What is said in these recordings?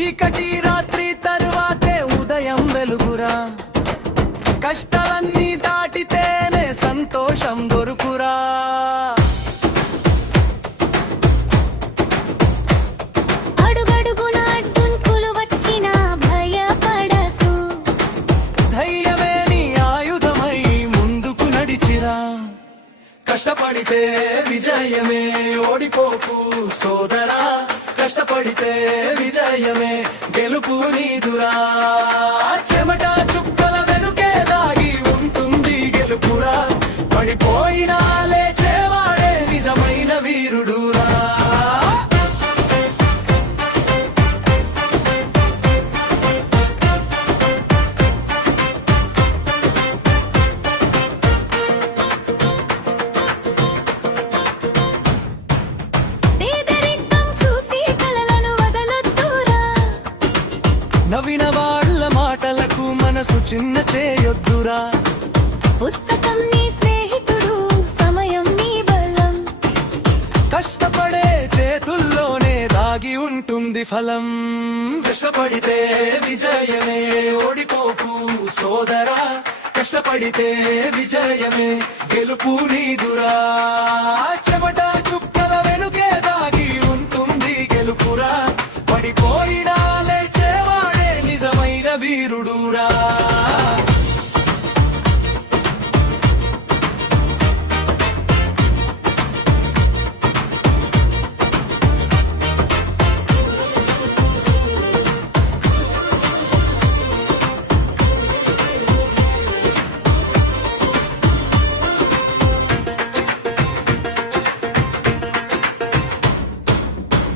చీకటి రాత్రి తరువాతే ఉదయం వెలుగురా, కష్టాలన్నీ దాటితేనే సంతోషం దొరుకురా. అడుగడుగునా అడ్డంకులు వచ్చినా భయపడకు, ధైర్యమే నీ ఆయుధమై ముందుకు నడిచిరా. కష్టపడితే విజయమే, ఓడిపోకు సోదరా. కష్టపడితే విజయమే, గెలుపు నీదురా. చెమట చుక్కల వెనుకే దాగి ఉంటుంది గెలుపురా. పడిపోయినా లేచేవాడే నిజమైన వీరుడురా. పేదరికం చూసి కలలను వదలొద్దురా, నవ్విన వాళ్ళ మాటలకు మనసు చిన్న చేయొద్దురా. పుస్తకం నీ స్నేహితుడు, సమయం నీ బలం, కష్టపడే చేతుల్లోనే దాగి ఉంటుంది ఫలం. కష్టపడితే విజయమే, ఓడిపోకు సోదరా. కష్టపడితే విజయమే, గెలుపు నీదురా. చెమట చుక్కల వెనుకే దాగి ఉంటుంది గెలుపురా. పడిపోయినా లేచేవాడే నిజమైన వీరుడురా.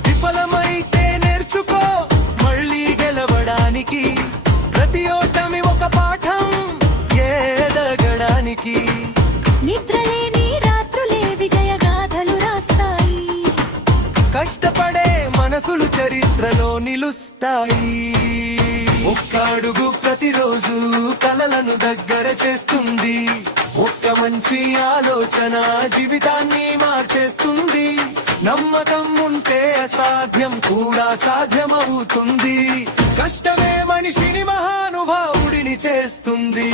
విఫలమైతే నేర్చుకో మళ్ళీ గెలవడానికి. ప్రతి ఓటమి ఒక పాఠం ఎదగడానికి. నిద్రలేని రాత్రులే విజయగాథలు రాస్తాయి, కష్టపడే మనసులు చరిత్రలో నిలుస్తాయి. ఒక్క అడుగు ప్రతిరోజు కలలను దగ్గర చేస్తుంది. ఒక్క మంచి ఆలోచన జీవితాన్ని మార్చేస్తుంది. నమ్మకం ఉంటే అసాధ్యం కూడా సాధ్యమవుతుంది. కష్టమే మనిషిని మహానుభావుడిని చేస్తుంది.